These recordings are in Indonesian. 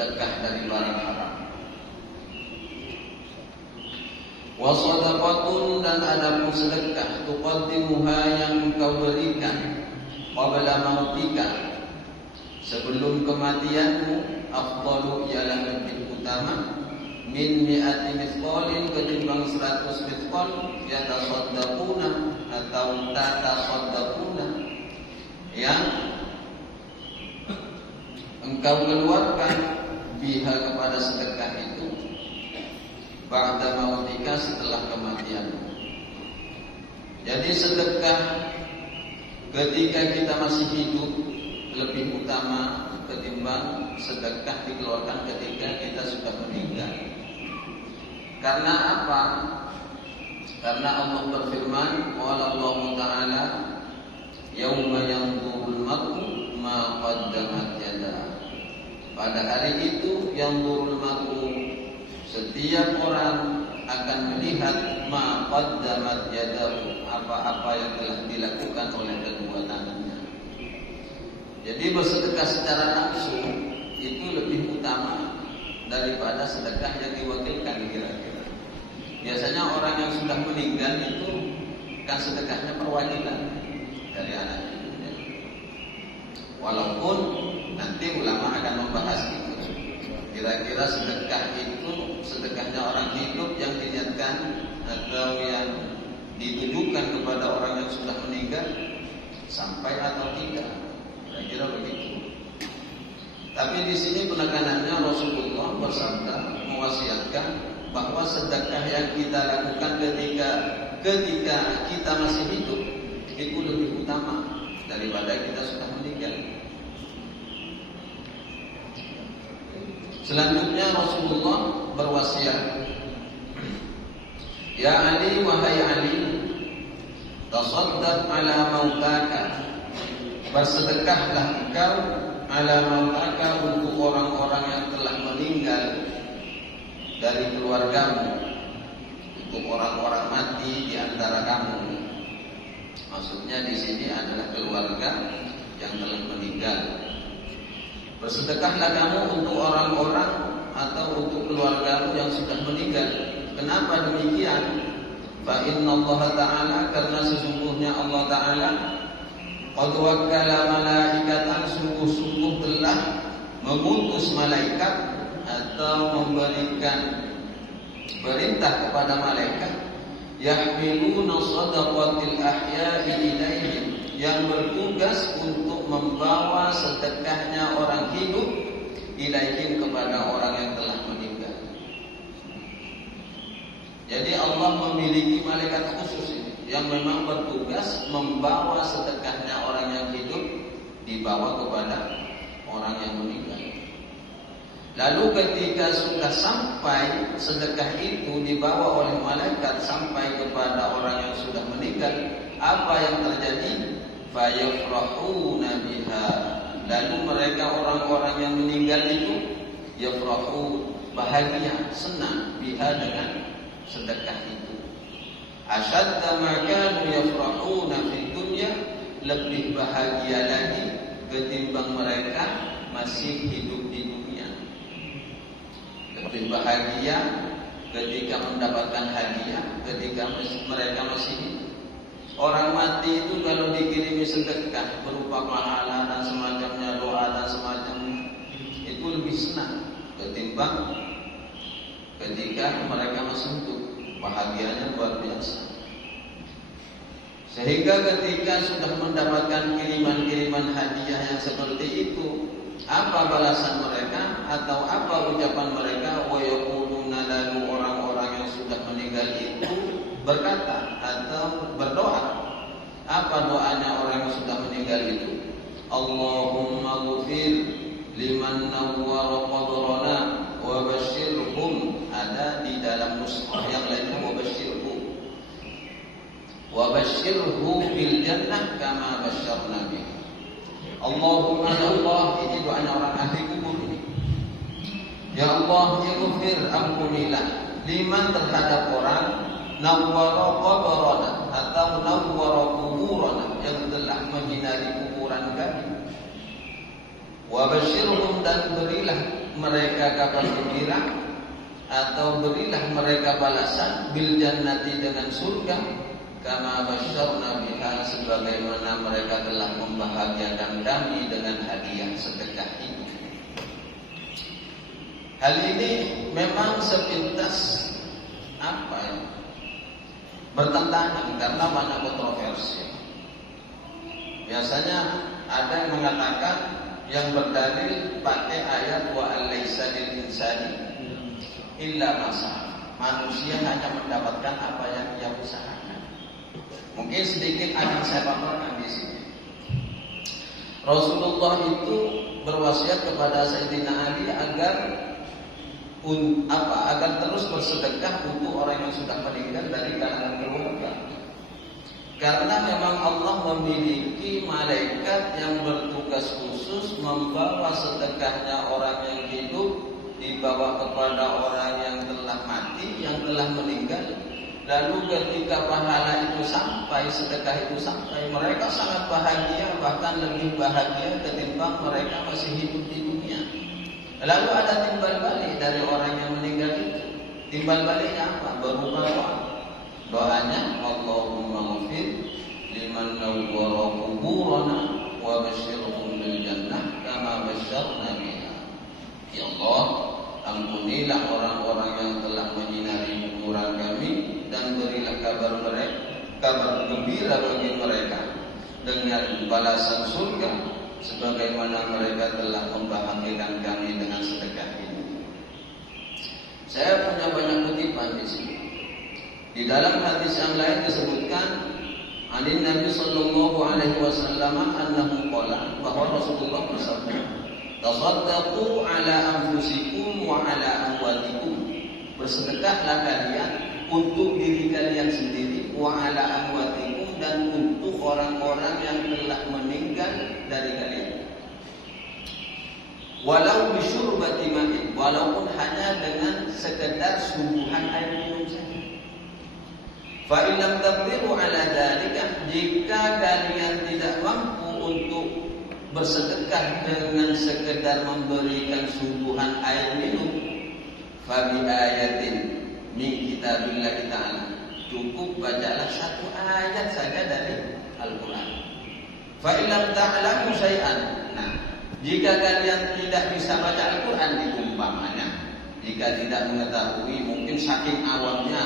sedekah dari barang haram. Wa shadaqatun, dan adapun sedekah tuqaddimuha yang engkau berikan qabla mautika, sebelum kematianmu, afdalu ialah lebih utama, min mi'ati mithqalin, ketimbang 100 mithqal, yatasaddaquna atau tatasaddaquna, yang engkau keluarkan biha kepada sedekah itu ba'da mautika, setelah kematianmu. Jadi sedekah ketika kita masih hidup lebih utama ketimbang sedekah dikeluarkan ketika kita sudah meninggal. Karena apa? Karena Allah berfirman, qala Allah Ta'ala, yauma yanzurul mar'u ma qaddamat yadah. Pada hari itu yanzurul mar'u, setiap orang akan melihat ma qaddamat yadahu, apa-apa yang telah dilakukan oleh kedua tangannya. Jadi bersedekah secara langsung itu lebih utama daripada sedekah yang diwakilkan kira-kira. Biasanya orang yang sudah meninggal itu kan sedekahnya perwakilan dari anak cucunya. Walaupun nanti ulama akan membahas itu. Kira-kira sedekah itu sedekahnya orang hidup yang diniatkan atau yang ditujukan kepada orang yang sudah meninggal sampai atau tidak. Kira-kira begitu. Tapi di sini penekanannya Rasulullah bersabda mewasiatkan bahwa sedekah yang kita lakukan ketika kita masih hidup itu lebih utama daripada kita sudah meninggal. Selanjutnya Rasulullah berwasiat, ya Ali, wahai Ali, tasaddaq ala mautaka, bersedekahlah engkau ala mautaka, untuk orang-orang yang telah meninggal dari keluargamu, untuk orang-orang mati di antara kamu. Maksudnya di sini adalah keluarga yang telah meninggal. Bersedekahlah kamu untuk orang-orang atau untuk keluargamu yang sudah meninggal. Kenapa demikian? Fa innallaha ta'ala, karena sesungguhnya Allah Ta'ala qad wakkala malaikatan, sungguh-sungguh telah mengutus malaikat atau memberikan perintah kepada malaikat, yahmiluna shadaqatil ahya'i ilaihim, yang bertugas untuk membawa sedekahnya orang hidup ilaihim, kepada orang yang telah meninggal. Jadi Allah memiliki malaikat khusus ini yang memang bertugas membawa sedekahnya orang yang hidup dibawa kepada orang yang meninggal. Lalu ketika sudah sampai sedekah itu dibawa oleh malaikat sampai kepada orang yang sudah meninggal, apa yang terjadi? Fayafrahuna biha, lalu mereka orang-orang yang meninggal itu yafrahu, bahagia, senang, biha, dengan sedekah itu. Asyadda ma kanu yafrahuna fid dunya, lebih bahagia lagi ketimbang mereka masih hidup di dunia. Lebih bahagia ketika mendapatkan hadiah ketika mereka masih hidup. Orang mati itu kalau dikirimi sedekah berupa pahala dan semacamnya, doa dan semacamnya, itu lebih senang ketimbang ketika mereka masih hidup. Bahagianya luar biasa. Sehingga ketika sudah mendapatkan kiriman-kiriman hadiah yang seperti itu, apa balasan mereka atau apa ucapan mereka? Wa yaquluna, lalu orang-orang yang sudah meninggal itu berkata atau berdoa. Apa doanya orang yang sudah meninggal itu? Allahumma ghfir liman nawwara qabrana wa basyirhum. Ada di dalam nuskah yang lainnya wa basyirhu bil jannah kama basyarna bihi. Allahumma, ya Allah, ini doanya orang ahli kubur ini. Ya Allah, ighfir, ampunilah, liman, terhadap orang, nawwara qabrana atau nawwara kuburana, yang telah menyinari kuburan kami. Wa basyirhum, dan berilah mereka kabar gembira, atau berilah mereka balasan bil jannati dengan surga, kama basyarna biha, sebagaimana mereka telah membahagiakan kami dengan hadiah sedekah ini. Hal ini memang sepintas bertentangan karena banyak kontroversi. Biasanya ada yang mengatakan yang berdalil pakai ayat wa alaysa lil insani illa ma sa'a. Manusia hanya mendapatkan apa yang ia usahakan. Mungkin sedikit akan saya paparkan di sini. Rasulullah itu berwasiat kepada Sayyidina Ali agar terus bersedekah untuk orang yang sudah meninggal dari kalangan keluarga. Karena memang Allah memiliki malaikat yang bertugas khusus membawa sedekahnya orang yang hidup, dibawa kepada orang yang telah mati, yang telah meninggal. Lalu ketika pahala itu sampai, sedekah itu sampai, mereka sangat bahagia, bahkan lebih bahagia ketimbang mereka masih hidup di dunia. Lalu ada timbal balik dari orang yang meninggal itu. Timbal baliknya apa? Berupa doanya, Allahumma ghfir liman nawwara kuburana wa basyirhum bil jannah kama basyarna biha. Ya Allah, ampunilah orang-orang yang telah menyinari kuburan kami dan berilah kabar gembira bagi mereka dengan balasan surga sebagaimana mereka telah membahagiakan kami dengan sedekah ini. Saya punya banyak kutipan di sini. Di dalam hadis yang lain disebutkan Ali Nabi sallallahu alaihi wasallam annahu qala, bahwa Rasulullah bersabda, "Tasaddaqu ala anfusikum wa ala amwatikum." Bersedekahlah kalian untuk diri kalian sendiri, wa ala amwatikum, dan untuk orang-orang yang telah meninggal dari kalian. Walau bisyurbati ma'in, walaupun hanya dengan sekedar subuhan air minum saja. Fa in lam taqdiru ala dzalika, jika kalian tidak mampu untuk bersedekah dengan sekedar memberikan subuhan air minum, fa bi ayatin min kitabillah ta'ala, cukup bacalah satu ayat saja dari Al-Quran. Fa in lam ta'lamu syai'an, nah, jika kalian tidak bisa baca Al-Quran, diumpamanya, jika tidak mengetahui, mungkin saking awamnya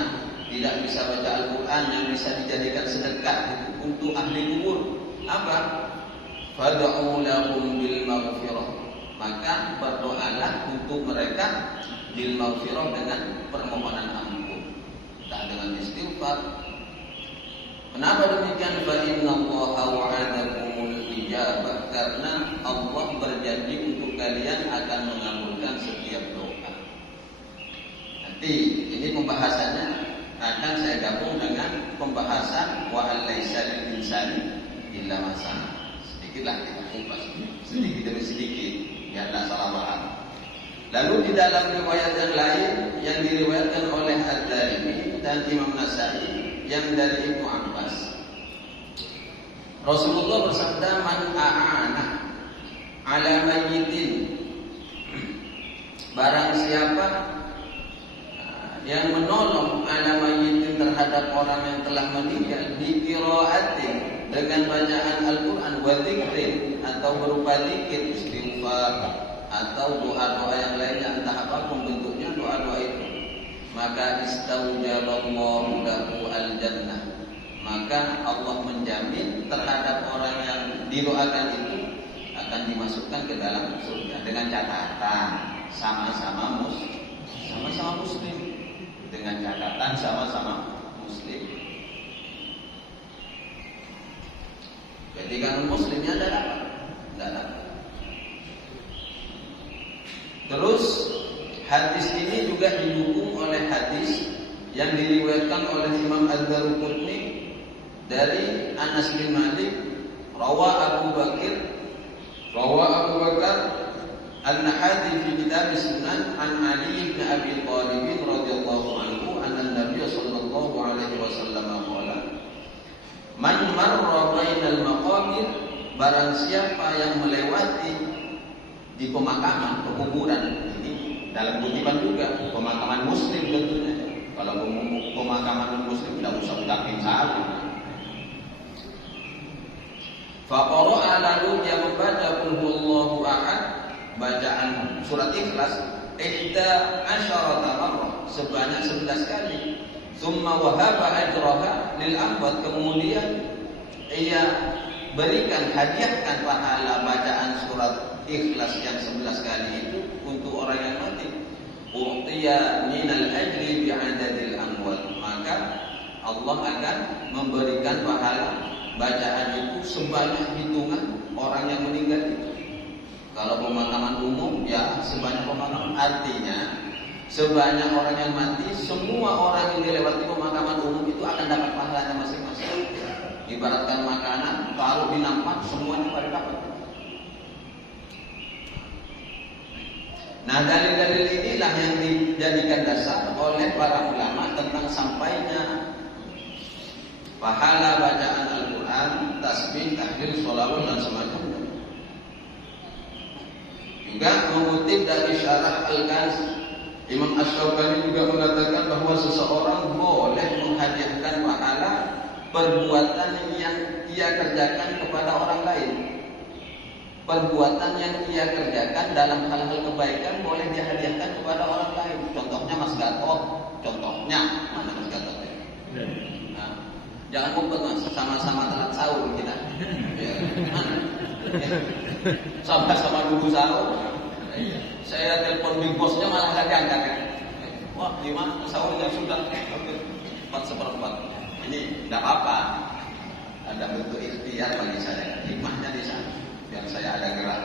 tidak bisa baca Al-Quran yang bisa dijadikan sedekah untuk ahli kubur, apa? Fad'u lahum bil maghfirah, maka berdoalah untuk mereka bil maghfirah, dengan permohonan ampun, tak dengan istighfar. Kenapa demikian? Fa innallaha wa'adakumul ijabah, karena Allah berjanji untuk kalian akan mengabulkan setiap doa. Nanti ini pembahasannya akan saya gabung dengan pembahasan wa alaysa lil insani illa ma sa'a. Sedikitlah kita kupas, sedikit demi sedikit, biar tidak salah paham. Lalu di dalam riwayat yang lain yang diriwayatkan oleh Ad-Darimi dan Imam Nasai yang dari Ibnu Abbas, Rasulullah bersabda, man a'ana ala mayyitin, barang siapa yang menolong ala mayyitin, terhadap orang yang telah meninggal, bi qiraatin, dengan bacaan Al-Quran, wa dzikrin, atau berupa zikir, istighfar, atau doa-doa yang lainnya, entah apapun bentuknya doa-doa itu, maka istaujaballahu lahu al-jannah, maka Allah menjamin terhadap orang yang didoakan itu akan dimasukkan ke dalam surga, dengan catatan sama-sama muslim, dengan catatan sama-sama muslim. Jadi kalau muslimnya ada apa? Tidak ada. Terus hadis ini juga didukung oleh hadis yang diriwayatkan oleh Imam Ad-Daruqutni dari Anas bin Malik, rawa Abu Bakar An-Nahdi fi kitab Sunan an Ali bin Abi Thalib radhiyallahu anhu anna Nabi sallallahu alaihi wasallam qala, man marra bainal maqabir, barang siapa yang melewati di pemakaman, pekuburan, dalam kutipan juga pemakaman muslim tentunya. Kalau pemakaman muslim tidak usah ucapin salam. Faqara'a, lalu dia membaca qul huwallahu ahad, bacaan surat Ikhlas 11 marrah, sebanyak 11 kali. Summa wahaba ajraha lil amwat, kemudian ia berikan, hadiahkan pahala bacaan surat Ikhlas yang 11 kali itu untuk orang yang mati. U'tiya minal ajri bi'adadil amwat, maka Allah akan memberikan pahala bacaan itu sebanyak hitungan orang yang meninggal itu. Kalau pemakaman umum ya sebanyak pemakaman, artinya sebanyak orang yang mati, semua orang yang dilewati pemakaman umum itu akan dapat pahalanya masing-masing. Ibaratkan makanan, kalau dinampak semuanya pada dapat. Nah, dalil-dalil inilah yang dijadikan dasar oleh para ulama tentang sampainya pahala bacaan Al-Quran, tasbih, tahlil, sholawat dan semacamnya. Juga mengutip dari Syarah Al-Kanz, Imam Asy-Syaukani juga mengatakan bahwa seseorang boleh menghadiahkan pahala perbuatan yang ia kerjakan kepada orang lain. Perbuatan yang ia kerjakan dalam hal-hal kebaikan boleh dihadiahkan kepada orang lain. Contohnya Mas Gatot. Contohnya mana Mas Gatot ya? Nah, jangan ngumpet Mas, sama-sama telat sahur kita. Ya, mana? Ya. Sama-sama dulu sahur. Saya telepon big bossnya malah nggak diangkat. Wah, gimana? Sahurnya sudah 4/4. Ini tidak apa-apa. Ada bentuk ikhtiar bagi saya. Hikmahnya di sana. Biar saya ada gerak.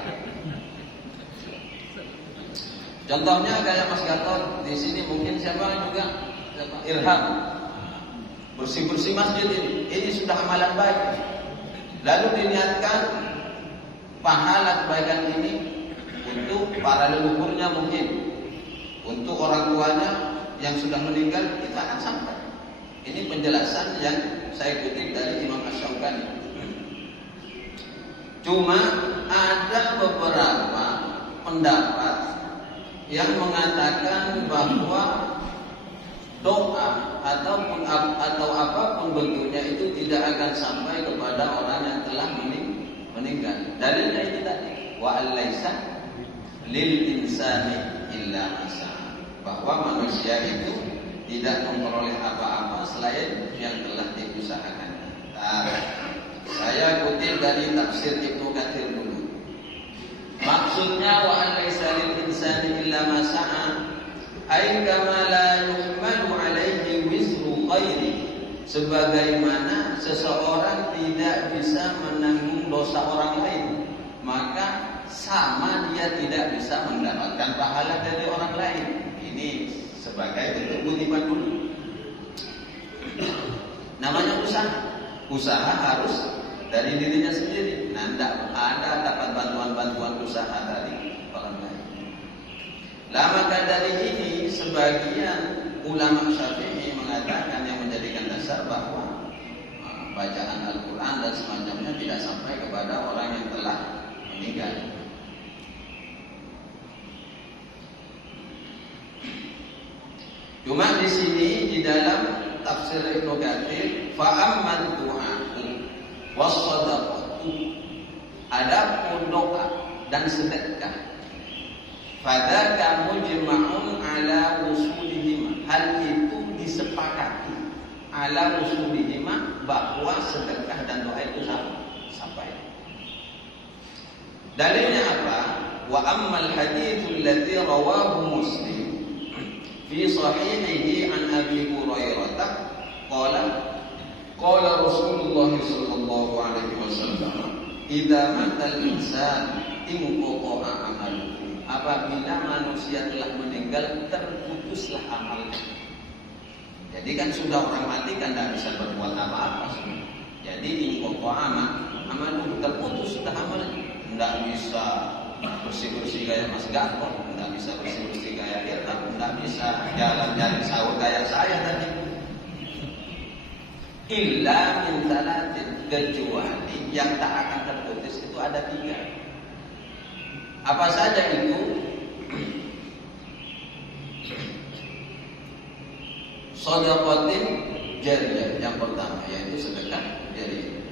Contohnya kayak Mas Gatot di sini, mungkin siapa juga Irham bersih-bersih masjid ini sudah amalan baik. Lalu diniatkan pahala kebaikan ini untuk para leluhurnya, mungkin untuk orang tuanya yang sudah meninggal, itu akan sampai. Ini penjelasan yang saya kutip dari Imam Asy-Syaukani. Cuma ada beberapa pendapat yang mengatakan bahwa doa atau apapun bentuknya itu tidak akan sampai kepada orang yang telah meninggal. Dalilnya itu tadi, wa alaisa lil insani illa ma sa'a, bahwa manusia itu tidak memperoleh apa-apa selain yang telah diusahakan. Saya kutip dari tafsir Ibnu Katsir dulu. Maksudnya wa alaisa lil insani illa ma sa'a, ay kama la yuhmalu alaihi wizru ghairi, sebagaimana seseorang tidak bisa menanggung dosa orang lain, maka sama dia tidak bisa mendapatkan pahala dari orang lain. Ini sebagai bentuk kutipan dulu. Namanya usaha. Usaha harus dari dirinya sendiri. Nah, tidak ada dapat bantuan-bantuan usaha dari orang lain. Lah maka dari ini sebagian ulama Syafi'i mengatakan, yang menjadikan dasar bahwa bacaan Al-Quran dan semacamnya tidak sampai kepada orang yang telah meninggal. Cuma di sini di dalam tafsir Ibnu Katsir, fa'amman du'a'u was-shadaqatu, adapun doa dan sedekah, fadzaka mujma'un ala usulihima, hal itu disepakati, ala usulihima, bahwa sedekah dan doa itu sampai. Dalilnya apa? Wa ammal haditsul ladzi rawahu Muslim fi sahihihi an Abi Hurairah qala Rasulullah sallallahu alaihi wasallam, idza mata al-insan inqata'a amaluhu, apabila manusia telah meninggal terputuslah amalnya. Jadi kan sudah orang mati kan tidak bisa berbuat apa-apa. Jadi inqata'a amaluhu, terputus sudah amalnya. Tidak bisa bersih-bersih kayak Mas Gatot, tidak bisa bersih-bersih kayak Irham, tidak bisa jalan-jalan sahur kayak saya tadi. Illa min salatin, kecuali yang tak akan terputus itu ada 3. Apa saja itu? Shadaqatin jariyah, yang pertama yaitu sedekah jariyah.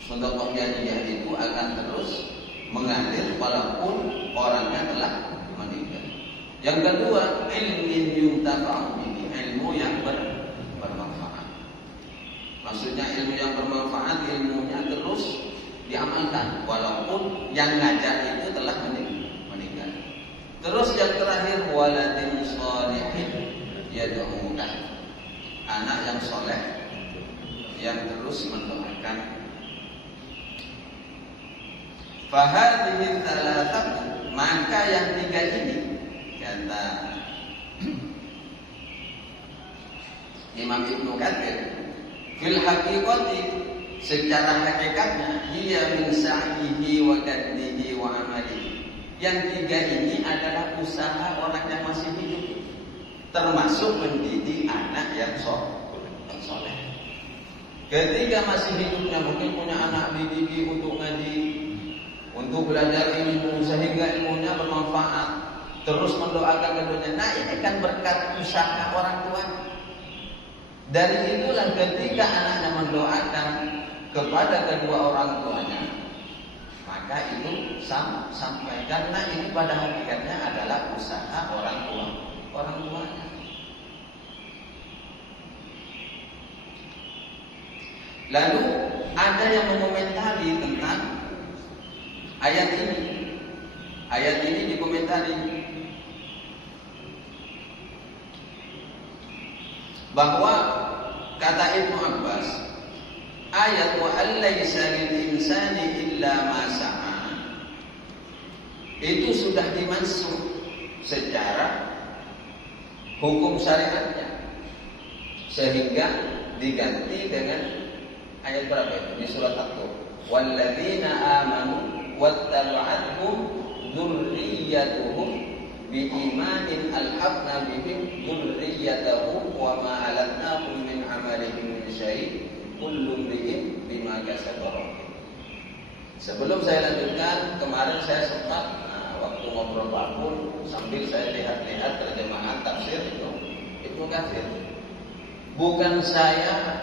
Sedekah jariyah itu akan terus mengalir walaupun orangnya telah meninggal. Yang kedua, ilmin yuntafa'u bihi, ilmu yang bermanfaat. Maksudnya ilmu yang bermanfaat, ilmunya terus diamalkan walaupun yang ngajar itu telah meninggal. Terus yang terakhir, waladin sholihin yad'u lah, anak yang soleh yang terus mendoakan. Fahadhihi tsalatsah, maka yang tiga ini, kata Imam Ibnu Katsir, fil haqiqati, secara hakikatnya, hiya min sa'ihi wa kaddihi wa amalihi. Yang tiga ini adalah usaha orang yang masih hidup, termasuk mendidik anak yang soleh. Ketika masih hidupnya mungkin punya anak dididik untuk ngaji, untuk belajar ilmu sehingga ilmunya bermanfaat, terus mendoakan keduanya. Nah, ini kan berkat usaha orang tua. Dari itulah ketika anaknya mendoakan kepada kedua orang tuanya, maka itu sampai, karena ini pada hakikatnya adalah usaha orang tuanya. Lalu ada yang mengomentari tentang ayat ini. Ayat ini dikomentari bahwa kata Ibnu Abbas, ayat wa allaysa lil insani illa ma sa'a, itu sudah dimansukh secara hukum syariatnya, sehingga diganti dengan ayat berapa itu di surat At-Tur, walladzina amanu wattaba'athum dzurriyyatuhum biimanin alhaqna bihim dzurriyyatahum wa ma alatnahum min amalihim min syai' kullu imrin bima kasaba. Sebelum saya lanjutkan, kemarin saya sempat waktu ngobrol pun sambil saya lihat-lihat terjemahan tafsir itu Ibnu Katsir. Bukan saya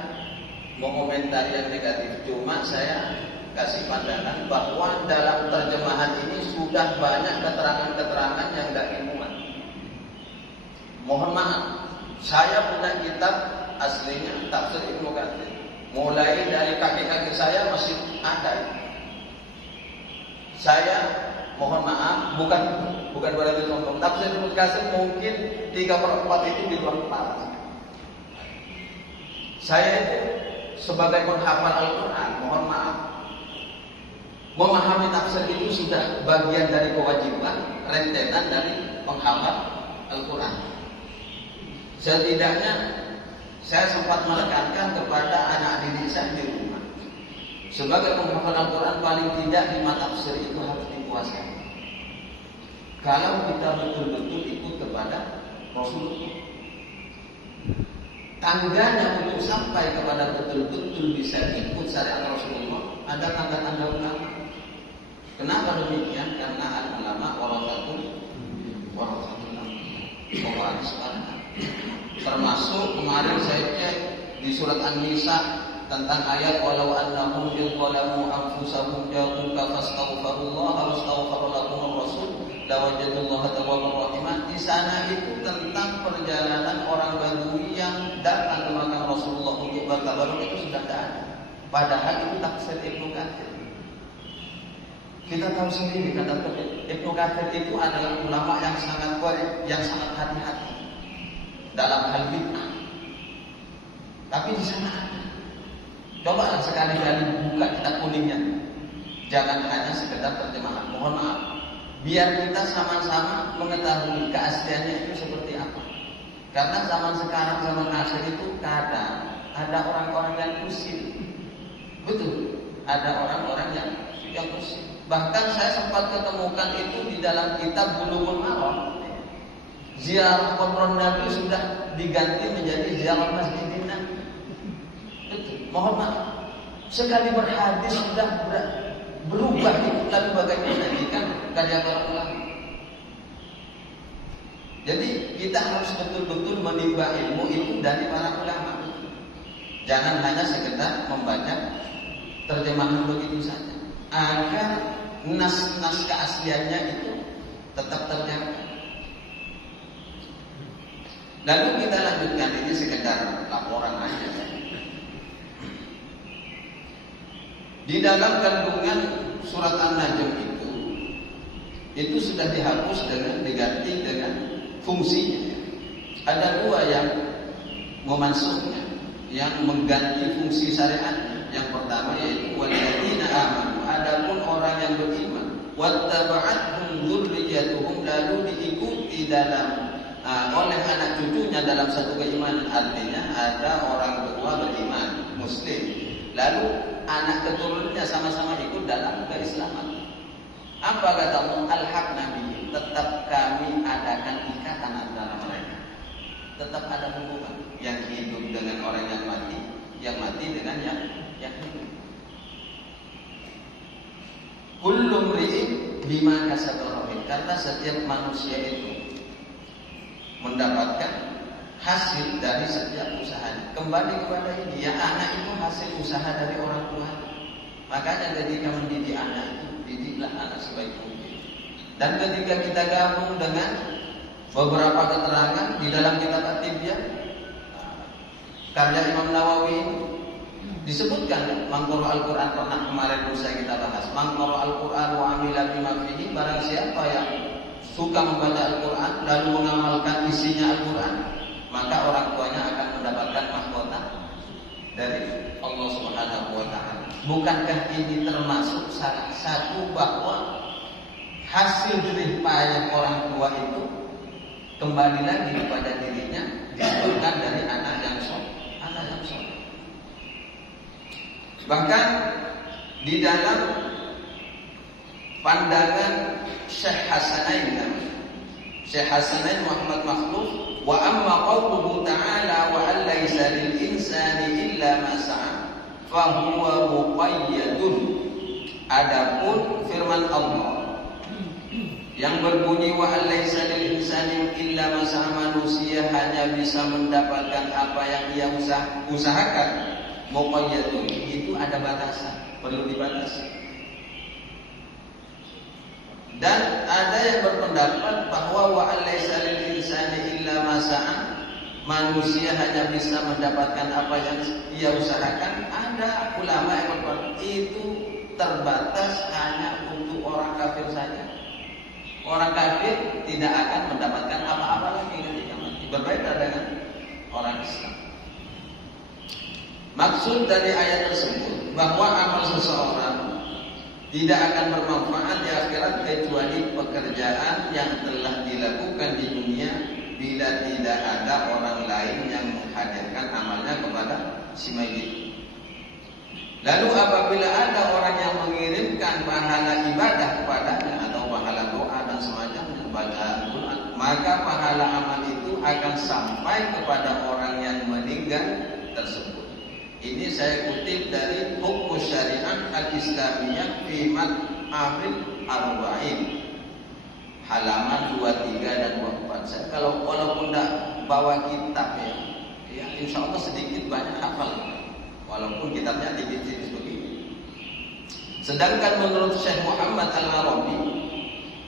mengomentari yang negatif, cuma saya kasih pandangan bahwa dalam terjemahan ini sudah banyak keterangan-keterangan yang tidak ilmuwan. Mohon maaf, saya punya kitab aslinya tafsir Ibnu Katsir, mulai dari kaki-kaki saya masih ada. Saya mohon maaf, bukan berarti sombong. Tafsir Ibnu Katsir mungkin 3/4 itu di luar kepala. Saya itu sebagai penghafal Al-Quran, mohon maaf, memahami tafsir itu sudah bagian dari kewajiban, rentetan dari penghafal Al-Quran. Setidaknya saya sempat menekankan kepada anak didik saya di rumah, sebagai penghafal Al-Quran paling tidak 5 tafsir itu harus dikuasai. Kalau kita betul-betul ikut kepada Rasulullah, tangganya untuk sampai kepada betul-betul bisa ikut syariat Rasulullah ada tanda-tanda ulama. Kenapa demikian? Karena al-ulama warathatul anbiya. Termasuk kemarin saya cek di surat An-Nisa tentang ayat walau annahum yadhlamu anfusahum ja'uka fastaghfirullaha wastaghfara lahum rasul lawajadullaha tawwabur rahim. Di sana itu tentang perjalanan orang Badui yang datang ke makam Rasulullah untuk bertabaruk, itu sudah ada. Padahal itu tafsir Ibnu Katsir. Kita tahu sendiri kata Ibnu Katsir itu adalah ulama yang sangat kuat, yang sangat hati-hati dalam hal bid'ah. Tapi di sana ada. Cobalah sekali-kali buka kitab kuningnya. Jangan hanya sekedar terjemahan. Mohon maaf. Biar kita sama-sama mengetahui keasliannya itu seperti apa. Karena zaman sekarang, zaman akhir itu kadang ada orang-orang yang usil. Betul, ada orang-orang yang usil. Bahkan saya sempat ketemukan itu di dalam kitab Bulughul Maram. Ziarah kubur Nabi sudah diganti menjadi ziarah Masjidin Nabi. Betul, mohon maaf. Sekali berhadis sudah berubah itu, lalu bagaimana jika karya para ulama? Jadi kita harus betul-betul menimba ilmu itu dari para ulama. Jangan hanya sekedar membaca terjemahan begitu saja, agar nas keasliannya itu tetap terjaga. Lalu kita lanjutkan, ini sekedar laporan aja. Di dalam kandungan surat An-Najm itu sudah dihapus dengan diganti dengan fungsinya. Ada dua yang memansuhnya, yang mengganti fungsi syariat. Yang pertama yaitu walladzina amanu, adapun orang yang beriman, wattaba'athum dzurriyyatuhum, lalu diikuti dalam oleh anak cucunya dalam satu keimanan. Artinya ada orang tua beriman muslim, lalu anak keturunannya sama-sama ikut dalam keislaman. Apa kata Allah? Al-haqna bihi, tetap kami adakan ikatan antara mereka. Tetap ada hubungan yang hidup dengan orang yang mati dengan yang hidup. Kullu mri'in bima kasaba rahim, karena setiap manusia itu mendapatkan hasil dari setiap usahanya. Kembali kepada ini, ya anak itu hasil usaha dari orang tua. Makanya ketika mendidik anak itu, didiklah anak sebaik mungkin. Dan ketika kita gabung dengan beberapa keterangan di dalam kitab At-Tibyaan karya Imam Nawawi, disebutkan mangkoro Al-Quran, pernah kemarin lusa kita bahas, mangkoro Al-Quran wa amila bima fihi, barang siapa yang suka membaca Al-Quran lalu mengamalkan isinya Al-Quran, maka orang tuanya akan mendapatkan mahkota dari Allah Subhanahu wa ta'ala. Bukankah ini termasuk salah satu bahwa hasil jerih payah orang tua itu kembali lagi kepada dirinya, disebabkan dari anak yang soleh. Bahkan di dalam pandangan Syekh Hasanain Muhammad Makhluf, wa amma qawluhu ta'ala wa an laysa lil insani illa ma sa'a fa huwa muqayyadun. Adapun firman Allah yang berbunyi wa an laysa lil insani illa ma sa'a, manusia hanya bisa mendapatkan apa yang ia usahakan, muqayyadun, itu ada batasan, perlu dibatasi. Dan ada yang berpendapat bahwa wa alaysa lil insani illa ma sa'a, manusia hanya bisa mendapatkan apa yang ia usahakan. Ada ulama yang berpendapat itu terbatas hanya untuk orang kafir saja. Orang kafir tidak akan mendapatkan apa-apa lagi ketika mati, berbeda dengan orang Islam. Maksud dari ayat tersebut bahwa amal seseorang tidak akan bermanfaat di akhirat kecuali pekerjaan yang telah dilakukan di dunia bila tidak ada orang lain yang menghadirkan amalnya kepada si mayit. Lalu apabila ada orang yang mengirimkan pahala ibadah kepadanya atau pahala doa dan semacamnya, baca Al-Quran, maka pahala amal itu akan sampai kepada orang yang meninggal tersebut. Ini saya kutip dari Hukum Syariat Al-Islamiyah fi Ma'arif Arba'in, halaman 23 dan 24. Saya walaupun tidak bawa kitab ya insya Allah sedikit banyak hafal, walaupun kitabnya tipis-tipis begini. Sedangkan menurut Syekh Muhammad Al-Arabi,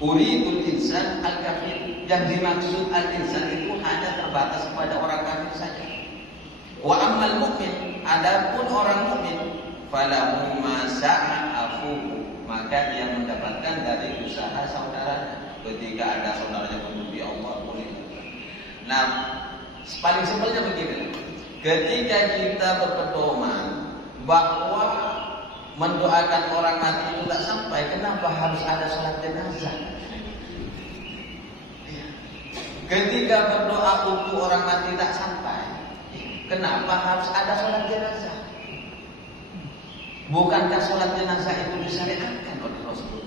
uridul insan al-kafir, yang dimaksud al-insan itu hanya terbatas kepada orang kafir saja. Wa ammal mu'min, adapun orang mukmin, falahu ma sa'a afuhu, maka dia mendapatkan dari usaha saudaranya. Ketika ada saudaranya menuju Allah boleh. Nah, paling simpelnya begini. Ketika kita berpedoman bahwa mendoakan orang mati itu tidak sampai, kenapa harus ada sholat jenazah? Ketika berdoa untuk orang mati tidak sampai, kenapa harus ada sholat jenazah? Bukankah sholat jenazah itu disyariatkan oleh Rasul?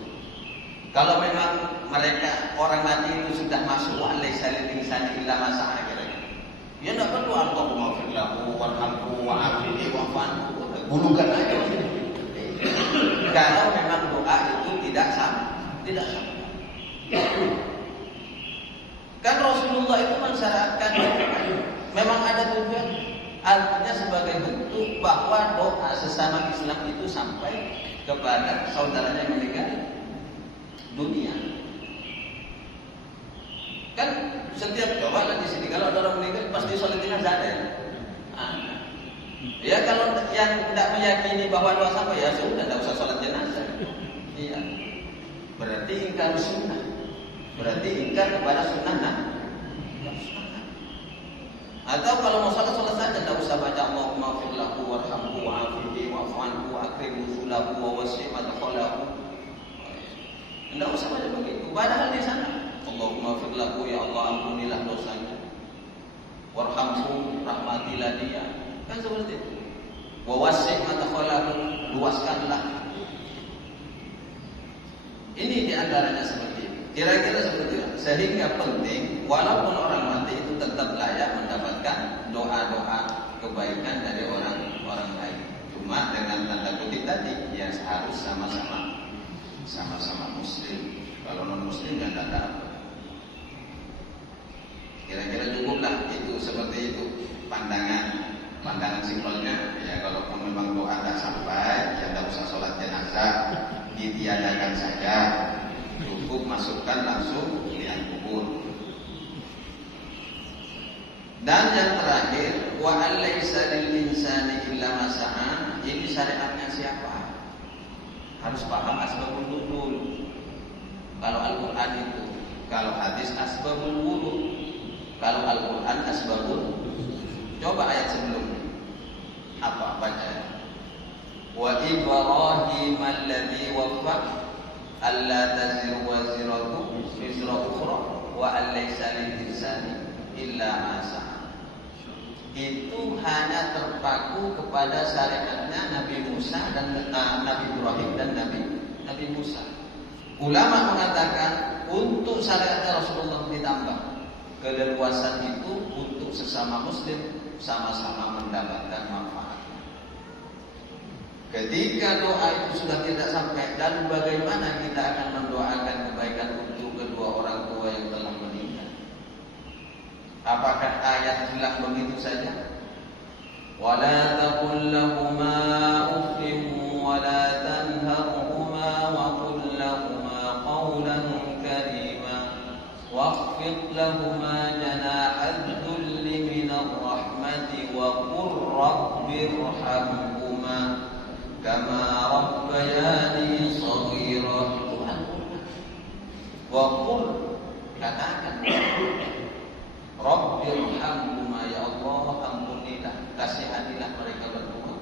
Kalau memang mereka orang mati itu sudah masuk wa laysa lil insani illa ma sa'a, ya tidak perlu Allahumma fir lahu warhamhu wa'afihi wa'fu, gulukan aja. Kalau memang doa itu tidak sama. Kan Rasulullah mensyariatkan memang ada tujuan. Artinya sebagai bentuk bahwa doa sesama Islam itu sampai kepada saudaranya yang meninggal dunia. Kan setiap doa di sini kalau ada orang meninggal pasti sholat jenazah ada. Ya kalau yang tidak meyakini bahwa doa sampai ya sudah tidak usah sholat jenazah. Iya. Berarti ingkar sunnah. Berarti ingkar kepada sunnah. Atau kalau mau sholat saja, tidak usah baca Allahumma fir lahu warhamhu wa'afihi wa'fu anhu wa'akrim nuzulahu wa wasi' madkhalahu. Tidak usah baca begitu. Padahal di sana Allahumma fir lahu, ya Allah ampunilah dosanya. Warhamhu, rahmatilah dia. Kan seperti itu. Wa wasi' madkhalahu, luaskanlah. Ini diantaranya seperti itu. Kira-kira seperti itu. Sehingga penting, walaupun orang mati itu tetap layak mendapatkan doa-doa kebaikan dari orang lain. Cuma dengan tanda kutip tadi, ya harus sama-sama Muslim. Kalau non Muslim ya tidak ada. Kira-kira cukuplah itu seperti itu pandangan simpelnya. Ya kalau memang doa tidak sampai, ya tidak usah sholat jenazah. Ditiadakan saja, cukup masukkan langsung liang kubur. Dan yang terakhir, wa alaysa lil insani illa ma sa'a. Ini syariatnya siapa? Harus paham asbabun nuzul. Kalau Al-Qur'an itu, kalau hadis asbabul wurud, kalau Al-Qur'an asbabul. Coba ayat sebelumnya. Apa baca? Wa Ibrahim alladhi waffa alla taziru waziratu wizra ukhra wa alaysa lil insani illa ma sa'a. Itu hanya terpaku kepada syariatnya Nabi Musa dan Nabi Ibrahim dan Nabi Musa. Ulama mengatakan untuk syariatnya Rasulullah ditambah keleluasan itu untuk sesama Muslim sama-sama mendapatkan manfaat. Ketika doa itu sudah tidak sampai, dan bagaimana kita akan mendoakan kebaikan untuk kedua orang tua yang telah meninggal? Apakah ayat bilang begitu saja? Wala taqul lahumā uffin wala tanharhumā wa qul lahumā qawlan karīmā wakhfid lahumā janāḥad dhulli minar rahmati wa qur rabbirhamhumā kama rabbayani shaghira. Tuhan wa qul, katakan Rabbirhamhuma, ya Allah ampunilah, kasihanilah mereka berdua,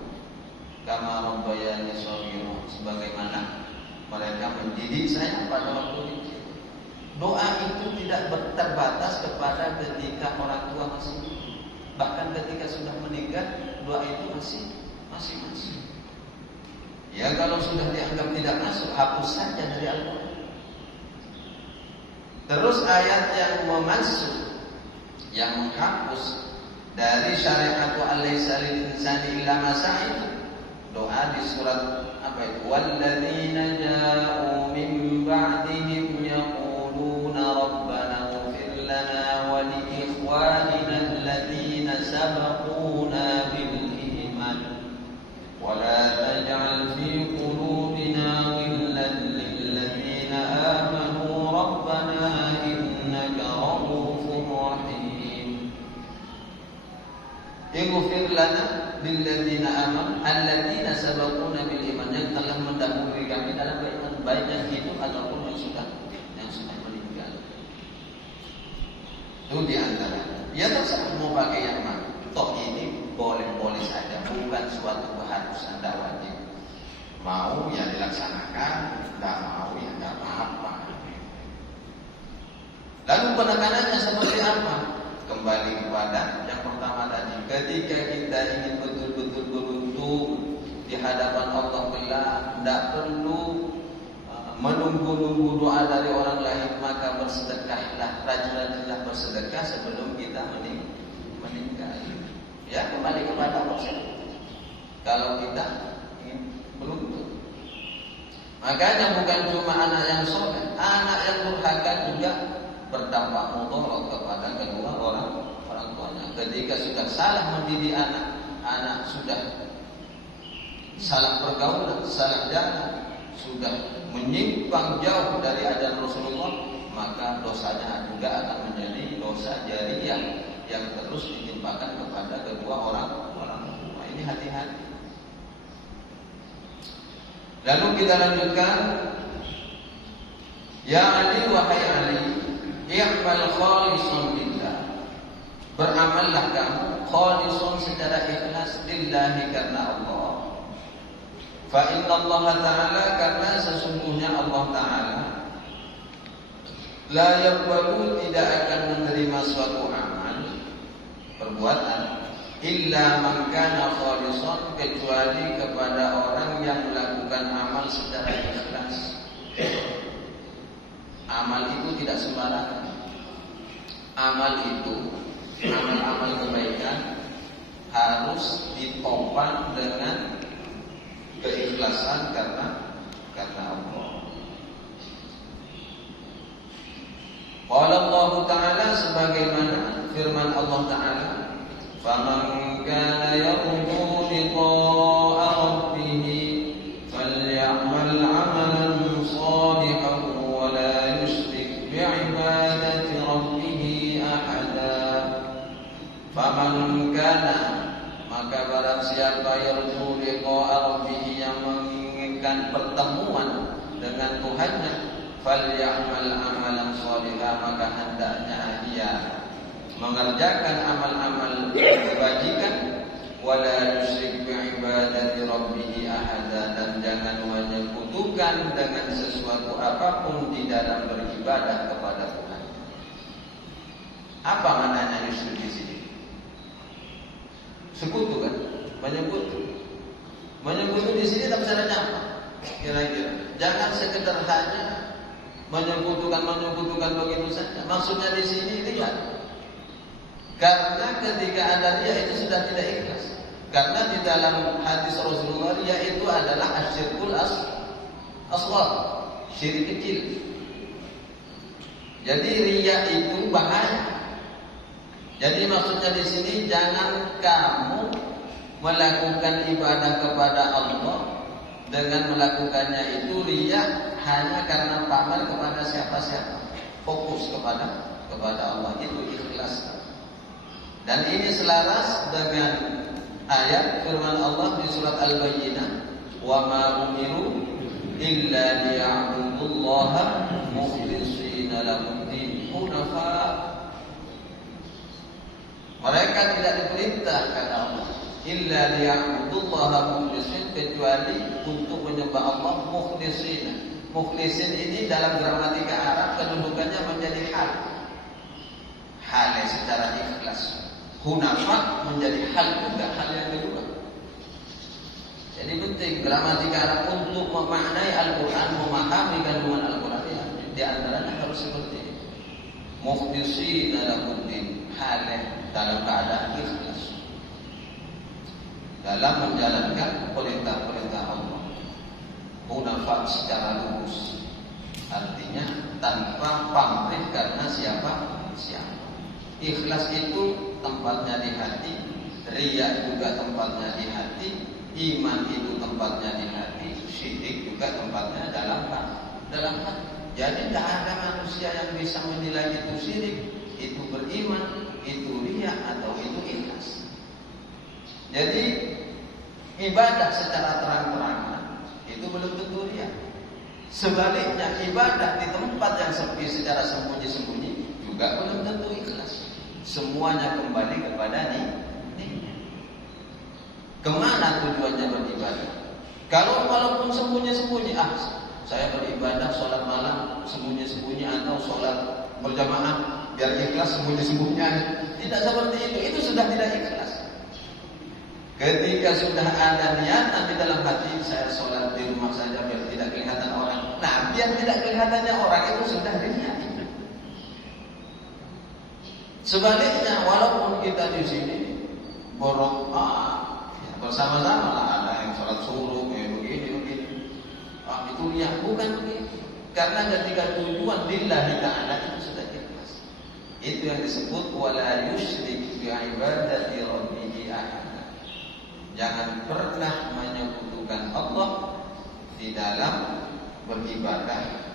kama rabbayani shaghira, sebagaimana mereka mendidik saya pada waktu kecil. Doa itu tidak terbatas kepada ketika orang tua masih hidup. Bahkan ketika sudah meninggal, doa itu masih. Ya kalau sudah dianggap tidak masuk, hapus saja dari Al-Quran. Terus ayat yang memasuk, yang menghapus dari syariat alaysa lil insani illa ma sa'a, doa di surat apa itu? Walladzina ja'u min ba'dihim yaquluna rabbana ighfir lana wa li ikhwanina alladzina sabaquna bil iman wa la taj'al fi qulubina ghillan lil ladzina amanu rabbana innaka ra'ufur rahim. Ighfir lana lil ladzina amanu alladzina sabaquna bil iman, yang telah mendahului kami dalam keimanan, baik yang hidup ataupun yang sudah meninggal. Itu di antara. Ya terserah mau pakai yang mana. Toh ini boleh-boleh saja, bukan suatu keharusan, tidak wajib. Mau ya dilaksanakan, tidak mau ya tidak apa-apa. Lalu penekanannya seperti apa? Kembali kepada yang pertama tadi, ketika kita ingin betul-betul beruntung di hadapan Allah kelak, tidak perlu menunggu-nunggu doa dari orang lain, maka bersedekahlah, rajin-rajinlah bersedekah sebelum kita meninggal. Ya, kembali kepada Allah. Kalau kita ingin beruntung, makanya bukan cuma anak yang soleh, anak yang durhaka juga berdampak mudarat kepada kedua orang ketika sudah salah mendidik anak, anak sudah salah pergaulan, salah jalan, sudah menyimpang jauh dari ajaran Rasulullah, maka dosanya juga akan menjadi dosa jariyah yang terus ditimpakan kepada kedua orang tua. Ini hati-hati. Lalu kita lanjutkan, ya Ali, wahai Ali, i'mal khalisun lillah, beramallah kamu khalisun secara ikhlas lillahi, karena Allah. Fa inna Allah Ta'ala, karena sesungguhnya Allah Ta'ala la yaqbalu, tidak akan menerima suatu amal, perbuatan, illa man kana khalisan, kecuali kepada orang yang melakukan amal secara ikhlas. Amal itu tidak sembarangan. Amal itu, amal-amal kebaikan harus ditopang dengan keikhlasan karena Allah. Qala Allah Ta'ala, sebagaimana firman Allah Ta'ala, faman kana yarju liqa'a rabbih falyamal 'amalan shalihan wa la yushrik bi'ibadati rabbih ahada. Faman kana, maka barang siapa yarju liqa'a rabbih, yang menginginkan pertemuan dengan Tuhannya, falyamal 'amalan shalihan, maka hendaknya ia mengerjakan amal-amal kebajikan, wala yusyrik bi'ibadati rabbih ahada, dan jangan menyekutukan dengan sesuatu apapun di dalam beribadah kepada Tuhan. Apa maknanya yusyrik di sini? Sekutu kan? Menyekutu di sini tak bisa apa? Kira-kira. Jangan sekedar hanya menyekutukan begitu saja. Maksudnya di sini lihat. Karena ketika ada riya itu sudah tidak ikhlas. Karena di dalam hadis Rasulullah, riya itu adalah asyirkul asghar, syirik kecil. Jadi riya itu bahaya. Jadi maksudnya di sini, jangan kamu melakukan ibadah kepada Allah dengan melakukannya itu riya hanya karena pamer kepada siapa-siapa. Fokus kepada Allah, itu ikhlas. Dan ini selaras dengan ayat firman Allah di surat Al-Bayyinah, wa ma umiru illa liya'budullaha mukhlishina lahud-din hunafa. Mereka tidak diperintah kata Allah illa liya'budullaha mukhlishin, kecuali untuk menyembah Allah mukhlishin. Mukhlishin ini dalam gramatika Arab kedudukannya menjadi hal secara ikhlas. Hunafa menjadi hal juga, hal yang kedua. Jadi penting gramatika Arab untuk memaknai Al-Quran, memahami kandungan Al-Quran, di antaranya harus seperti ini. Mukhlishina lahud-din, hal dalam keadaan ikhlas dalam menjalankan perintah-perintah Allah. Hunafa secara lurus, artinya tanpa pamrih karena siapa. Ikhlas itu tempatnya di hati, riya juga tempatnya di hati, iman itu tempatnya di hati, syirik juga tempatnya dalam hati. Jadi tidak ada manusia yang bisa menilai itu syirik, itu beriman, itu riya, atau itu ikhlas. Jadi ibadah secara terang-terangan itu belum tentu riya. Sebaliknya ibadah di tempat yang sepi secara sembunyi-sembunyi juga belum tentu ikhlas. Semuanya kembali kepada niat. Kemana tujuannya beribadah? Kalau walaupun sembunyi-sembunyi, saya beribadah sholat malam sembunyi-sembunyi atau sholat berjamaah biar ikhlas sembunyi-sembunyi. Tidak seperti itu sudah tidak ikhlas. Ketika sudah ada niatan di dalam hati, saya sholat di rumah saja biar tidak kelihatan orang. Nah, biar tidak kelihatannya orang itu sudah niat. Sebaliknya, walaupun kita di sini bersama-sama lah, ada yang sholat suruh begini, itu riya, bukan begitu. Karena ketika tujuan lillahi ta'ala itu sudah ikhlas. Itu yang disebut wala yusyrik bi'ibadati ibadati rabbihi ahada. Jangan pernah menyekutukan Allah di dalam beribadah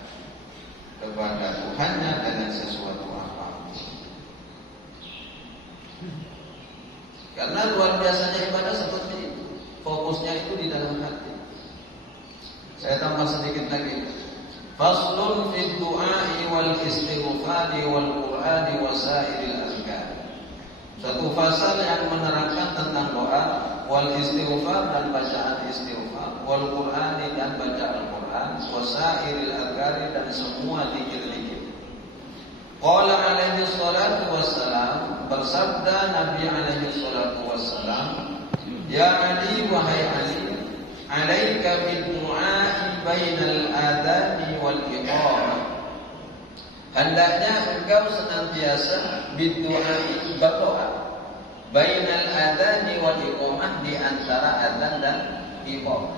kepada Tuhannya dengan sesuatu apapun. Karena luar biasanya ibadah seperti itu. Fokusnya itu di dalam hati. Saya tambah sedikit lagi. Faslun fid du'a'i wal istighfari wal qur'ani wa sa'iril azkar. Satu fasal yang menerangkan tentang doa, wal istighfar dan bacaan istighfar, wal qur'ani dan bacaan Al-Qur'an, wa sa'iril azkar dan semua zikir-zikir. Qala alaihi salatu wassalam, bersabda Nabi alaihi salatu wassalam, ya Ali, wahai Ali, alaika bid-du'a'i bainal adani wal iqamah. Hendaknya engkau senantiasa bid-du'a'i berdoa bainal adani wal iqamah, di antara adzan dan iqamah.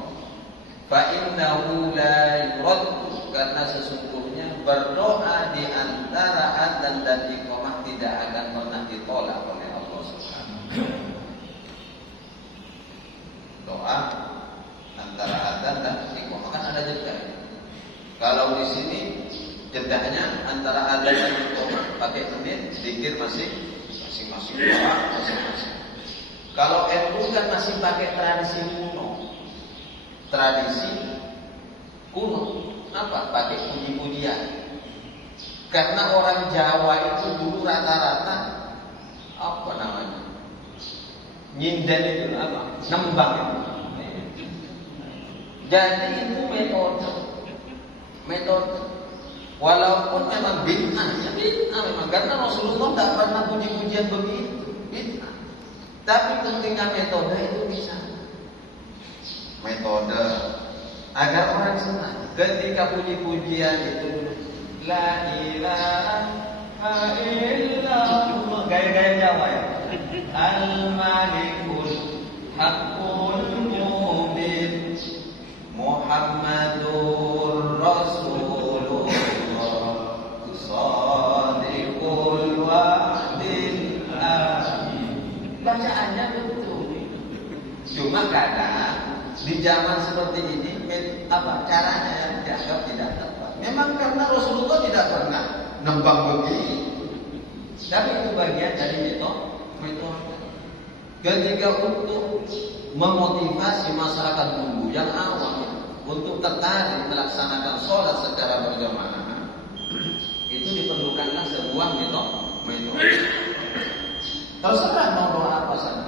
Fa innahu la yurad, karena sesungguhnya berdoa di antara adzan dan iqamah tidak akan pernah ditolak oleh Allah Subhanahu. Doa antara adzan dan iqamah kan ada jeda. Kalau di sini jedahnya antara adzan dan iqamah pakai menit, zikir masing-masing doa masing-masing. Kalau NU kan masih pakai tradisi kuno. Tradisi kuno apa? Pakai puji-pujian. Karena orang Jawa itu dulu rata-rata apa namanya? Nyinden itu apa? Nembang itu. Jadi itu metode. Walaupun memang bid'ah, ya bid'ah memang, karena Rasulullah tidak pernah puji-pujian begitu, bid'ah. Tapi pentingnya metode itu bisa. Metode agar orang senang. Ketika puji-pujian itu la ilaha illallah, gaya-gaya Jawa ya. Al-Malikul Haqqul Mubin Muhammadur Rasulullah Shadiqul Wa'dil Amin. Bacaannya betul. Cuma kadang di zaman seperti ini caranya yang dianggap tidak tepat. Memang karena Rasulullah tidak pernah nembang begini. Tapi itu bagian dari metode. Ketika untuk memotivasi masyarakat dulu yang awam untuk tertarik melaksanakan sholat secara berjamaah, itu diperlukanlah sebuah metode. Terserah mau doa apa saja.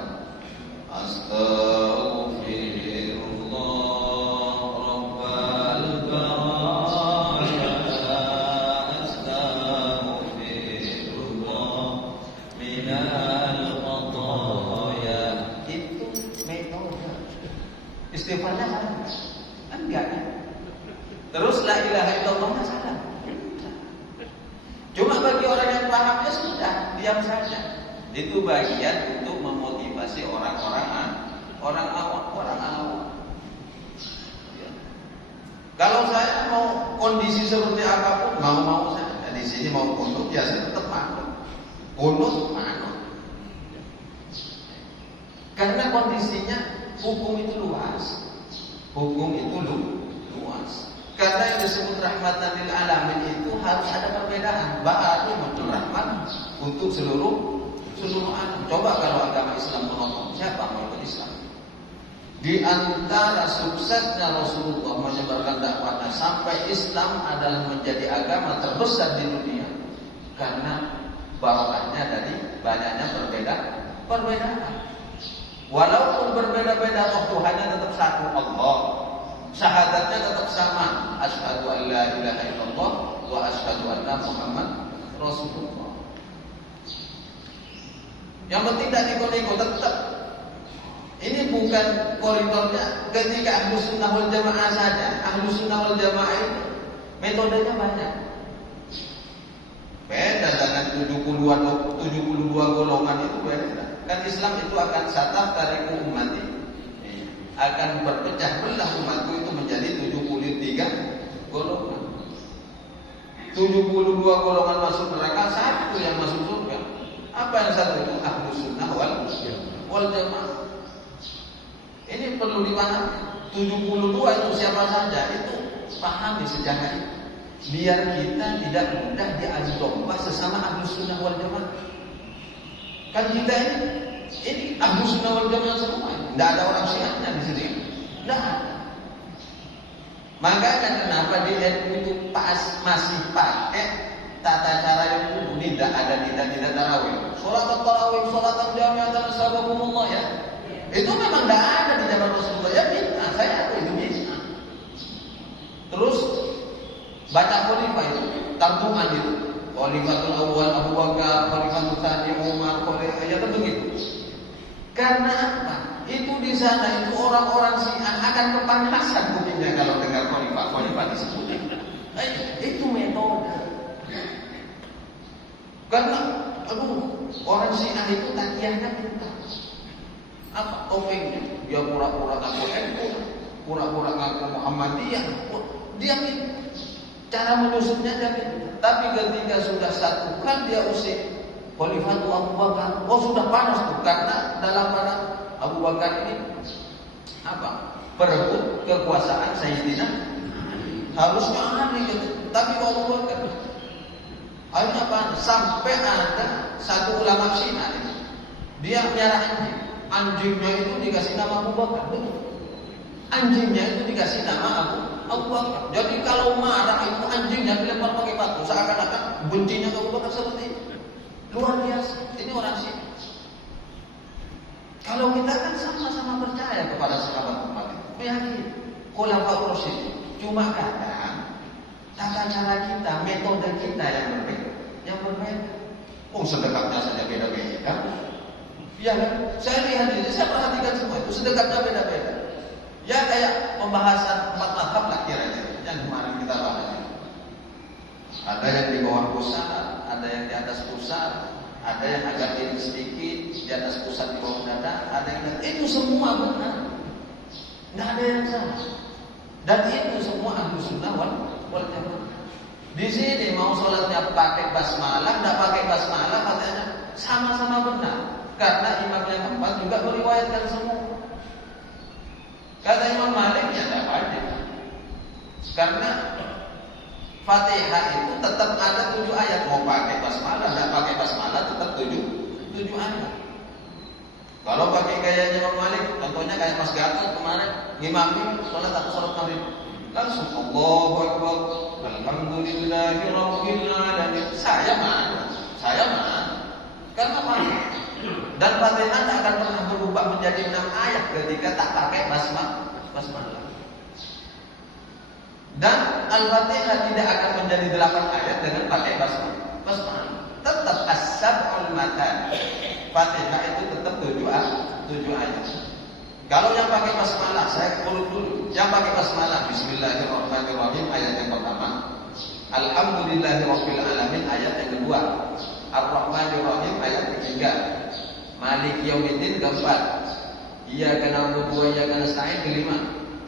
Astaghfirullah Rabbal baraya, astaghfirullah minal khataya. Itu metode. Istighfarnya salah? Enggak. Terus la ilaha illallah salah? Cuma bagi orang yang pahamnya sudah, diam saja. Itu bagian untuk memotivasi orang-orang awam. Ya. Kalau saya mau kondisi seperti apapun, mau saja. Di sini mau kunut, ya saya tetap manut. Kunut manut. Karena kondisinya hukum itu luas. Karena yang disebut rahmatan lil alamin itu harus ada perbedaan. Baru muncul rahmat untuk seluruh alam. Coba kalau agama Islam menopang, siapa mau ikut Islam? Di antara suksesnya Rasulullah menyebarkan dakwahnya sampai Islam adalah menjadi agama terbesar di dunia, karena barokahnya dari banyaknya perbedaan. Walaupun berbeda-beda, Tuhannya tetap satu, Allah. Syahadatnya tetap sama, asyhadu an la ilaha illallah wa asyhadu anna Muhammad Rasulullah. Yang penting tidak ikut-ikut, tetap. Ini bukan koridornya ketika Ahlus Sunnah wal Jamaah saja. Ahlus Sunnah wal Jamaah itu metodenya banyak. Beda dengan 72 golongan itu beda. Kan Islam itu akan sataf dari umat ini. Akan berpecah belah umatku itu menjadi 73 golongan. 72 golongan masuk neraka, satu yang masuk surga. Apa yang satu itu? Ahlus sunnah wal jamaah. Ini perlu dipahami. 72 itu siapa saja itu pahami sejarah itu. Biar kita tidak mudah diadu domba sesama ahlus sunnah wal jamaah. Kan kita ini ahlus sunnah wal jamaah semua. Tidak ada orang syiahnya di sini. Tidak ada. Makanya kenapa di NU itu masih pakai tata cara yang dulu, tidak ada tidak tarawih. Salat tarawih, salat jami'atan sabakumullah ya. Itu memang tidak ada di zaman Rasulullah ya, bid'ah. Saya aku itu bid'ah. Terus baca khalifah itu, tarjuman itu. Khalifatul awal Abu Bakar, khalifatul tsani Umar, ya kan begitu. Karena apa? Itu di sana itu orang-orang Syiah akan kepanasan kupingnya kalau dengar khalifah disebut. Itu metode. Karena orang Syiah itu takiyahnya kita. Apa topengnya? Dia pura-pura ngaku NU, pura-pura ngaku Muhammadiyah. Dia cara menyusupnya dia. Tapi ketika sudah satukan dia usik Khalifatul Abu Bakar. Oh sudah panas tuh karena dalam pada Abu Bakar ini apa? Perebut kekuasaan Sayyidina. Harusnya Ali gitu. Tapi Abu Bakar akhirnya apa? Sampai ada satu ulama Syiah dia menyerah anjingnya itu dikasih nama Abu Bakar. Anjingnya itu dikasih nama Abu Bakar. Jadi kalau marah itu anjingnya dilempar pakai batu, seakan-akan bencinya ke Abu Bakar seperti itu. Luar biasa. Ini orang Syiah. Kalau kita kan sama-sama percaya kepada sahabat Muhammad, yakin khulafaur rasyidin. Cuma kadang tata cara kita, metode kita yang berbeda. Oh, sedekatnya saja beda-beda. Ya kan? Saya lihat ini, saya perhatikan semua itu sedekatnya beda-beda. Ya kayak pembahasan 4 mazhab lah kira-kira yang kemarin kita bahas. Ada yang di bawah pusat, ada yang di atas pusat, ada yang agak tinggi sedikit, di atas pusat di bawah dada, ada yang itu semua benar. Tidak ada yang salah. Dan itu semua ahlus sunnah wal jamaah. Di sini mau sholatnya pakai basmalah, tidak pakai basmalah, katanya sama-sama benar. Karena imam yang keempat juga meriwayatkan semua. Kata Imam Malik ya tidak wajib. Karena Fatihah itu tetap ada 7 ayat. Mau pakai basmalah, tidak pakai basmalah tetap 7 ayat. Kalau pakai gayanya Imam Malik, contohnya kayak Mas Gatot kemarin ngimamin sholat maghrib, langsung Allahu Akbar, alhamdulillahi rabbil alamin. Saya mana? Karena mana? Dan Fatihah tak akan pernah berubah menjadi 6 ayat ketika tak pakai basmalah. Dan Al-Fatihah tidak akan menjadi 8 ayat dengan pakai basmalah. Tetap as-sab'ul matan. Fatihah itu tetap 7 ayat. Kalau yang pakai basmalah, saya urut dulu. Yang pakai basmalah, Bismillahirrahmanirrahim ayat yang pertama. Alhamdulillahirabbil alamin ayat yang kedua. Ar-Rahmanirrahim ayat ketiga. Malik yaumiddin keempat. Iyyaka na'budu wa iyyaka nasta'in kelima.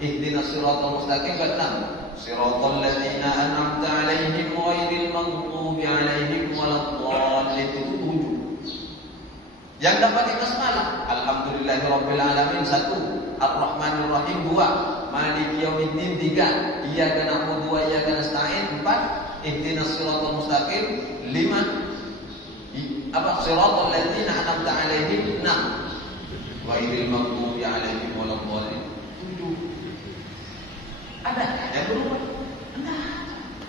Ihdinas siratal mustaqim keenam. Siratal ladzina an'amta 'alaihim ghairil maghdubi 'alaihim waladdallin. Tujuh. Yang tak pakai basmalah, alhamdulillahirabbil alamin 1, Ar-Rahmanir-Rahim 2, Maliki yaumiddin 3, Iyyaka na'budu wa iyyaka nasta'in 4, Ihdinas siratal mustaqim 5, siratal ladzina an'amta 'alaihim 6, ghairil maghdubi 'alaihim waladdallin 7. Ada yang berubah? Enggak,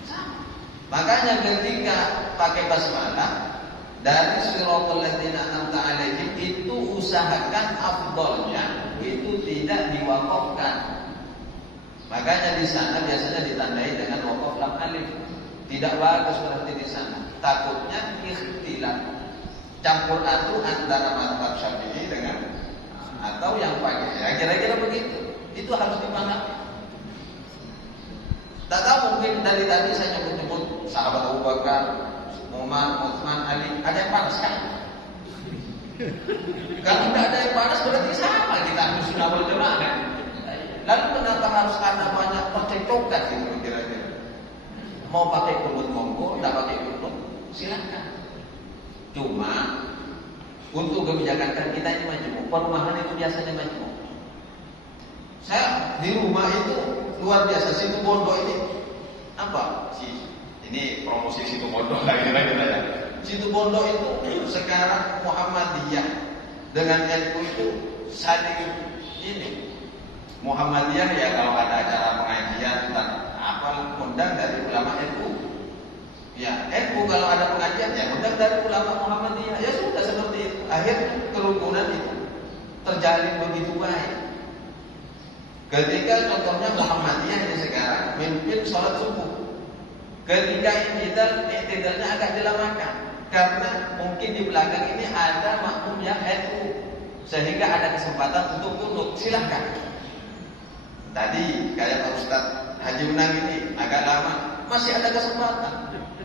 sama. Makanya ketika pakai basmalah dari siratal ladzina an'amta 'alaihim itu usahakan afdalnya itu tidak diwakafkan. Makanya di sana biasanya ditandai dengan wakaf lam alif. Tidak bagus berarti di sana. Takutnya ikhtilaf, campur aduk antara mazhab Syafi'i dengan atau yang pakai. Ya kira-kira begitu. Itu harus dipahami. Tak tahu mungkin dari tadi saya nyebut-nyebut sahabat Abu Bakar, Umar, Utsman, Ali, ada yang panas kan? Kalau tidak ada yang panas berarti sama kita sunnah wal jamaah kan? Lalu kenapa harus ada banyak percekcokan gitu kira-kira? Mau pakai kunut monggo, tidak pakai kunut silakan. Cuma Untuk kebijakan kan kita ini majmuk, perumahan itu biasanya majmuk. Saya di rumah itu luar biasa, situ Bondo ini apa sih? Ini promosi situ Bondo lagi ya. Situ Bondo itu sekarang Muhammadiyah dengan NU itu saling ini. Muhammadiyah ya kalau ada acara pengajian tentang apa undang dari ulama NU. Ya, NU kalau ada pengajian ya undang dari ulama Muhammadiyah. Ya sudah seperti itu. Akhirnya kerukunan itu terjalin begitu baik. Ketika contohnya Muhammadiyah ini sekarang memimpin sholat subuh, ketika i'tidalnya agak dilamakan karena mungkin di belakang ini ada makmum yang NU, sehingga ada kesempatan untuk kunut. Silahkan. Tadi kayak Pak Ustadz Haji Unang ini agak lama, masih ada kesempatan.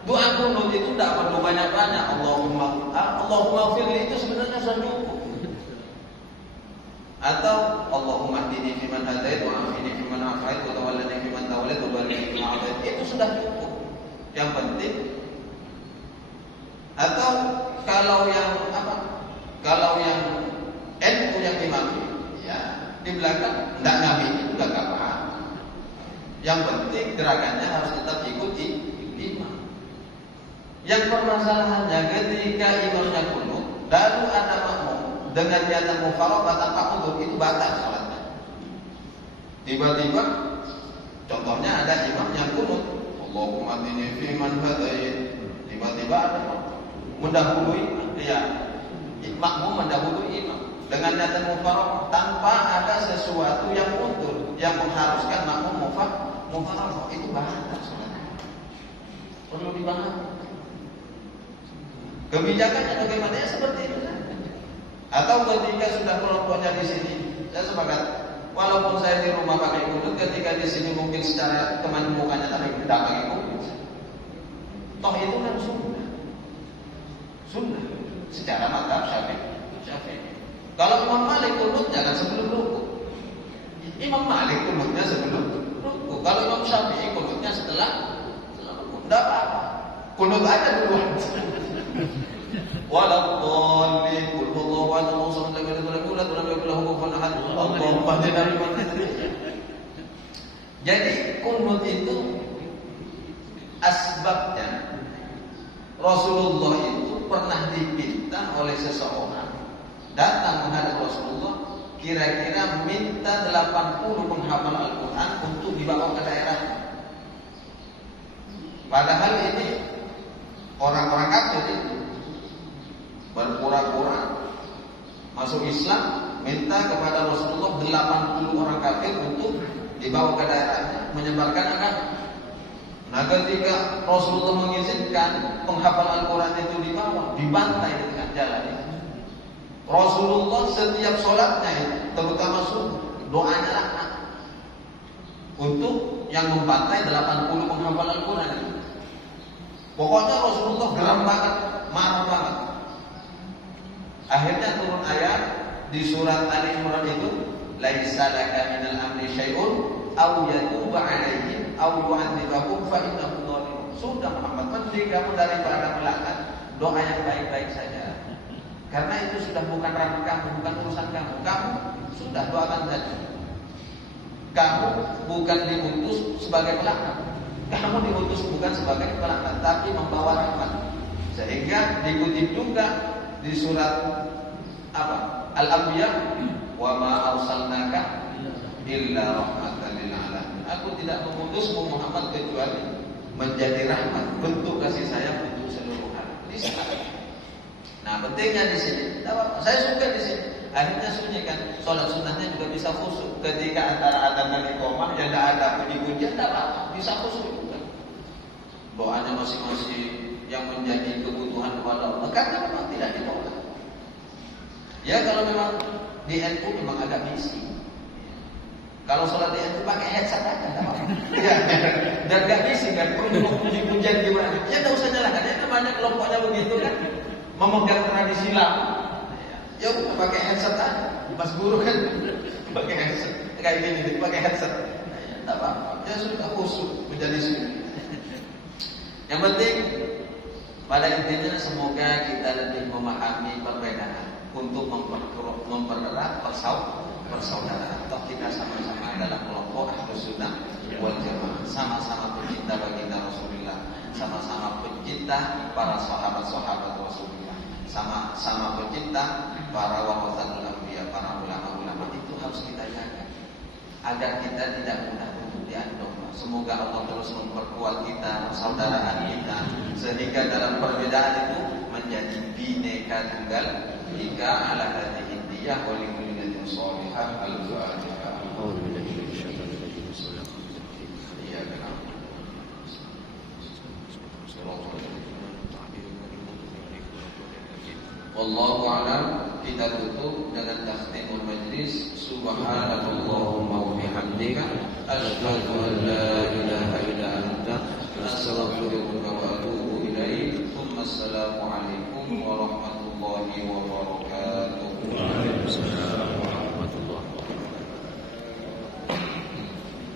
Doa kunut itu tidak perlu banyak-banyak. Allahumma firli itu sebenarnya sudah cukup. Atau Allahumma hdini fiman hadait wa afini fiman afait wa tawallani fiman tawallait wa barik li fiman atait. Itu sudah cukup. Yang penting. Atau kalau yang NU yang imami, ya di belakang tidak nabi juga enggak apa. Yang penting gerakannya harus tetap ikuti imam. Yang permasalahannya ketika imamnya kunut, lalu ada makmum dengan niatan mufaraqah tanpa kunut, itu batal salatnya. Tiba-tiba contohnya ada imam yang kunut, Allahumma hdini fiman hadait. Tiba-tiba ada mendahului makmum mendahului imam dengan niatan mufaraqah tanpa ada sesuatu yang mundur yang mengharuskan makmum mufaraqah, itu batal salatnya. Perlu dibahas. Kebijakannya bagaimana ya seperti itu kan? Atau ketika sudah kelompoknya di sini, saya sepakat. Walaupun saya di rumah pakai kunut, ketika di sini mungkin secara kemajmukannya tapi tidak pakai kunut. Toh itu kan sunnah. Secara mazhab Syafi'i. Kalau Imam Malik kunut jangan sebelum ruku. Imam Malik kunutnya sebelum ruku. Kalau Imam Syafi'i kunutnya setelah ruku. Tidak apa-apa. Kunut aja duluan. Walaupun qul huwallahu ahad Allahu samad lam yalid walam yulad walam yakul lahu kufuwan ahad. Allahumma hdina. Jadi kunut itu asbabnya Rasulullah itu pernah diminta oleh seseorang datang menghadap Rasulullah, kira-kira minta 80 penghafal Al-Quran untuk dibawa ke daerahnya. Padahal ini orang-orang kafir itu berpura-pura masuk Islam, minta kepada Rasulullah 80 orang kafir untuk dibawa ke daerahnya, menyebarkan agama. Nah, ketika Rasulullah mengizinkan penghafal Al-Quran itu dibawa, dibantai di tengah jalan itu. Rasulullah setiap sholatnya itu, terutama subuh, doanya laknat untuk yang membantai 80 penghafal Al-Quran itu. Pokoknya Rasulullah geram banget, marah banget. Akhirnya turun ayat di surat Ali Imran itu, laisa laka minal amri syai'un aw yatuba 'alaihim aw yu'adzibahum fa innahum dzalimun. Sudah Muhammad, mending kamu daripada melaknat, doa yang baik-baik saja. Karena itu sudah bukan ranah kamu, bukan urusan kamu. Kamu sudah doakan saja. Kamu bukan diutus sebagai pelaknat. Kamu diutus bukan sebagai pelaknat, tapi membawa rahmat. Sehingga dikutip juga di surat Al-Anbiya, wa ma arsalnaka illa rahmatan lil alamin. Aku tidak mengutusmu Muhammad kecuali menjadi rahmat, bentuk kasih sayang untuk seluruh alam. Nah, pentingnya di sini. Saya suka di sini. Akhirnya sunyi kan, sholat sunnahnya juga bisa khusyuk. Ketika antara adzan dan iqamah yang tidak ada puji-pujian, tidak apa-apa, bisa khusyuk juga. Doanya masing-masing yang menjadi kebutuhan kepada Allah, karena memang tidak ditolak. Ya kalau memang di NU memang agak bising. Kalau sholat di NU pakai headset aja, tidak apa-apa. Ya, dan gak bising kan, puji-pujian gimana? Ya tidak usah nyalakan. Ya namanya kelompoknya begitu kan, memegang tradisi lama. Ya udah pakai headset aja. Mas guru kan pakai headset, kayak gini, pakai headset. Tidak apa-apa. Ya sudah khusyuk menjadi sunyi. Yang penting pada intinya semoga kita lebih memahami perbedaan. untuk mempererat persaudaraan. Toh kita sama-sama adalah kelompok Ahlus Sunnah wal Jamaah, sama-sama pencinta baginda Rasulullah, sama-sama pencinta para sahabat-sahabat Rasulullah, sama-sama pencinta para warasatul anbiya, para ulama-ulama. Itu harus kita jaga agar kita tidak mudah untuk diandong. Semoga Allah terus memperkuat kita, persaudaraan kita, sehingga dalam perbedaan itu menjadi bineka tunggal ika ala hadhihi diyah wa likulli nabiyyin shalihah al-fatihah. Wallahu a'lam. Kita tutup dengan takhtimul majlis. Subhanallahumma wa bihamdika asyhadu an la ilaha illa anta astaghfiruka wa atubu ilaik. Assalamu alaikum warahmatullahi wabarakatuh.